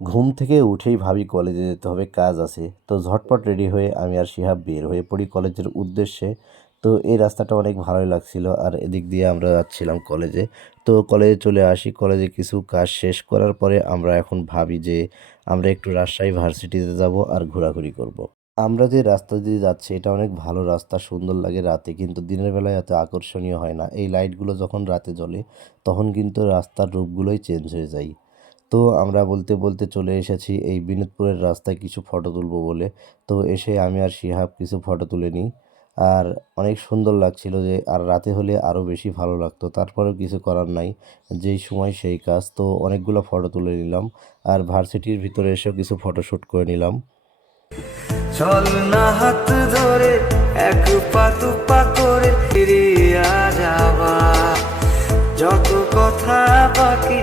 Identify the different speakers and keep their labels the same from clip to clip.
Speaker 1: ঘুম থেকে উঠেই ভাবি কলেজে যেতে হবে, কাজ আছে। তো ঝটপট রেডি হয়ে আমি আর শিহাব বের হয়ে পড়ি কলেজের উদ্দেশ্যে। তো এই রাস্তাটা অনেক ভালোই লাগছিল আর এদিক দিয়ে আমরা যাচ্ছিলাম কলেজে। তো কলেজে চলে আসি, কলেজে কিছু কাজ শেষ করার পরে আমরা এখন ভাবি যে আমরা একটু রাজশাহী ভার্সিটিতে যাব আর ঘোরাঘুরি করব। আমরা যে রাস্তা দিয়ে যাচ্ছি, এটা অনেক ভালো রাস্তা, সুন্দর লাগে রাতে, কিন্তু দিনের বেলায় এত আকর্ষণীয় হয় না। এই লাইটগুলো যখন রাতে জ্বলে, তখন কিন্তু রাস্তার রূপগুলোই চেঞ্জ হয়ে যায়। তো আমরা বলতে বলতে চলে এসেছি এই বিনোদপুরের রাস্তায় কিছু ফটো তুলবো বলে। তো এসে আমি আর শিহাব কিছু ফটো তুলে নিই। আর অনেক সুন্দর লাগছিল যে, আর রাতে হলে আরও বেশি ভালো লাগতো। তারপরেও কিছু করার নাই, যেই সময় সেই কাজ। তো অনেকগুলো ফটো তুলে নিলাম আর ভার্সিটির ভিতরে এসেও কিছু ফটোশ্যুট করে নিলাম।
Speaker 2: চল না হাত ধরে, এক পা করে ফিরিয়া যাওয়া। যত কথা বাকি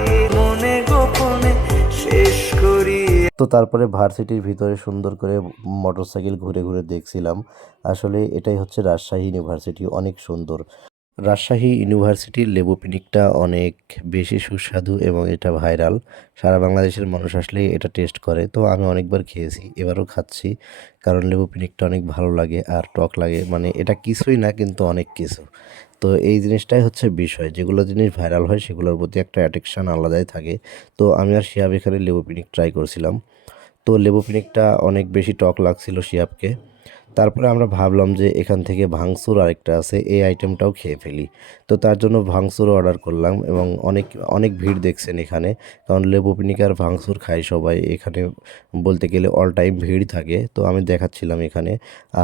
Speaker 1: তো তারপরে ভার্সিটির ভিতরে সুন্দর করে মোটরসাইকেল ঘুরে ঘুরে দেখছিলাম। আসলে এটাই হচ্ছে রাজশাহী ইউনিভার্সিটি, অনেক সুন্দর। রাজশাহী ইউনিভার্সিটির লেবু পিনিকটা অনেক বেশি সুস্বাদু এবং এটা ভাইরাল। সারা বাংলাদেশের মানুষ আসলেই এটা টেস্ট করে। তো আমি অনেকবার খেয়েছি, এবারও খাচ্ছি, কারণ লেবু পিনিকটা অনেক ভালো লাগে আর টক লাগে। মানে এটা কিছুই না, কিন্তু অনেক কিছু। তো এই জিনিসটাই হচ্ছে বিষয়। যেগুলো জিনিস ভাইরাল হয়, সেগুলোর প্রতি একটা অ্যাডিকশান আলাদাই থাকে। তো আমি আর শিয়াব এখানে লেবু পিনিক ট্রাই করছিলাম। তো লেবু পিনিকটা অনেক বেশি টক লাগছিল শিয়াবকে তারপরে আমরা ভাবলাম যে এখান থেকে ভাংসুর আরেকটা আছে, এই আইটেমটাও খেয়ে ফেলি। তো তার জন্য ভাংসুরও অর্ডার করলাম এবং অনেক অনেক ভিড় দেখছেন এখানে। কারণ লেবু পিনিক আর ভাংসুর খায় সবাই, এখানে বলতে গেলে অল টাইম ভিড় থাকে। তো আমি দেখাচ্ছিলাম এখানে।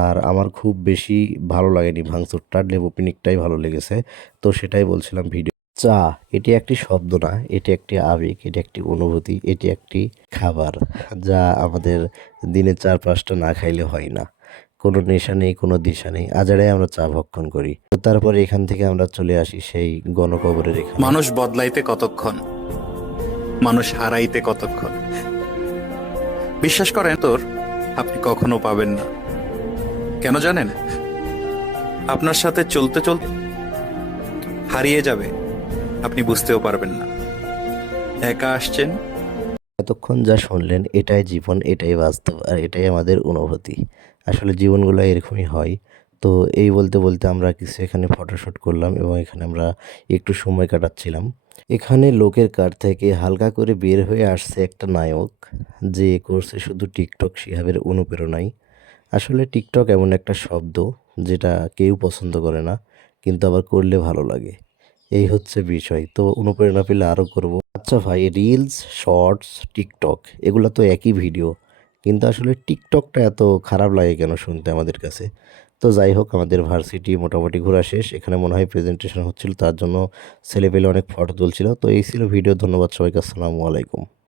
Speaker 1: আর আমার খুব বেশি ভালো লাগেনি ভাংসুরটা লেবু পিনিকটাই ভালো লেগেছে। তো সেটাই বলছিলাম ভিডিও চা, এটি একটি শব্দ না, এটি একটি আবেগ, এটি একটি অনুভূতি, এটি একটি খাবার যা আমাদের দিনে চার পাঁচটা না খাইলে হয় না। কোনো নেশা নেই, কোনো দিশা নেই। আজারে আমরা চা ভক্ষণ করি। তো তারপরে এখান থেকে আমরা চলে আসি সেই গণকবরের এখানে।
Speaker 3: মানুষ বদলাইতে কতক্ষণ? মানুষ হারাইতে কতক্ষণ? বিশ্বাস করেন তোর, আপনি কখনো পাবেন না। কেন জানেন? আপনার সাথে চলতে চলতে হারিয়ে যাবে। আপনি বুঝতেও পারবেন না। একা আসছেন
Speaker 1: এতক্ষণ যা শুনলেন, এটাই জীবন, এটাই বাস্তব, আর এটাই আমাদের অনুভূতি। আসলে জীবনগুলো এরকমই হয়। তো এই বলতে বলতে আমরা কিছু এখানে ফটোশ্যুট করলাম এবং এখানে আমরা একটু সময় কাটাচ্ছিলাম। এখানে লোকের কার থেকে হালকা করে বের হয়ে আসছে একটা নায়ক, যে করছে শুধু টিকটক শিহাবের অনুপ্রেরণায় আসলে টিকটক এমন একটা শব্দ যেটা কেউ পছন্দ করে না, কিন্তু আবার করলে ভালো লাগে। এই হচ্ছে বিষয়। তো অনুপ্রেরণা পেলে আরও করব। আচ্ছা ভাই রিলস শর্টস টিকটক এগুলো তো একই ভিডিও কিন্তু আসলে টিকটকটা এত খারাপ লাগে কেন শুনতে আমাদের কাছে? তো যাই হোক, আমাদের ভার্সিটি মোটামুটি ঘোরা শেষ, এখানে মনে হয় প্রেজেন্টেশন হচ্ছিল, তার জন্য ছেলেপেলে অনেক ফটো তুলছিল, তো এই ছিল ভিডিও ধন্যবাদ সবাইকে, আসসালামু আলাইকুম।